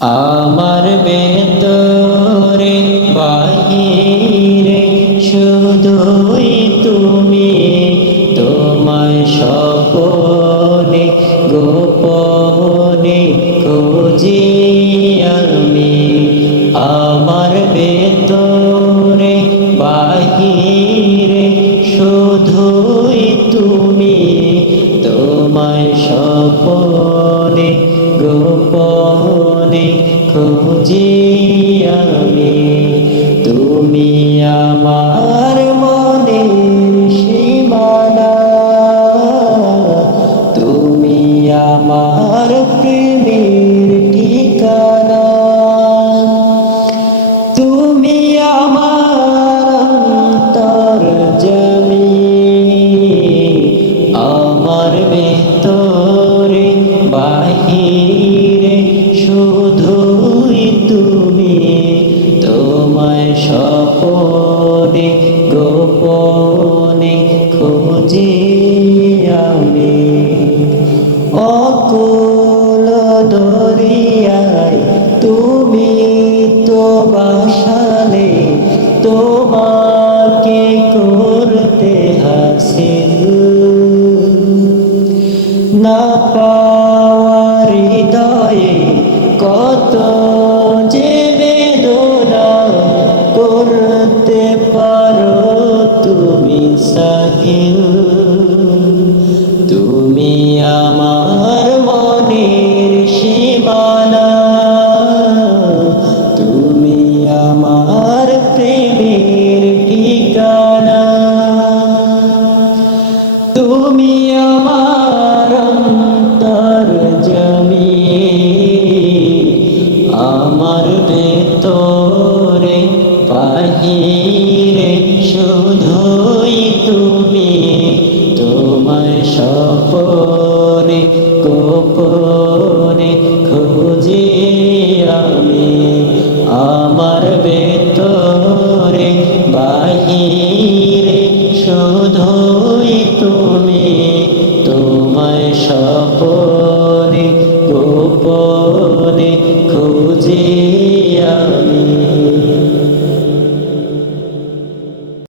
আমার ভেতরে বাহিরে শুধুই তুমি, তোমায় স্বপনে গোপনে খুঁজি আমি। আমার ভেতরে বাহিরে শুধুই তুমি, তোমায় স্বপনে গোপনে খুঁজি আমি। তুমি আমার মনের সীমানা, তুমি আমার প্রেমের ঠিকানা। তুমি আমার অন্তর্যামী, আমার ভেতরে বাহিরে শুধুই তুমি, তোমায় স্বপনে গোপনে খুঁজি আমি। অকুল দরিয়ায় তুমি তো ভাসালে, তোমাকে করতে হাসিল। না পাওয়ার হৃদয়ে কত যে বেদনা, করতে পারো তুমি সাহিল। তুমি আমার মনের সীমানা, তুমি আমার প্রেমের ঠিকানা। তুমি আমার অন্তর্যামী, আমার ভেতরে বাহিরে শুধুই তুমি, তোমায় স্বপনে গোপনে খুঁজি আমি। আমার ভেতরে বাহিরে শুধুই তুমি, তোমায় স্বপনে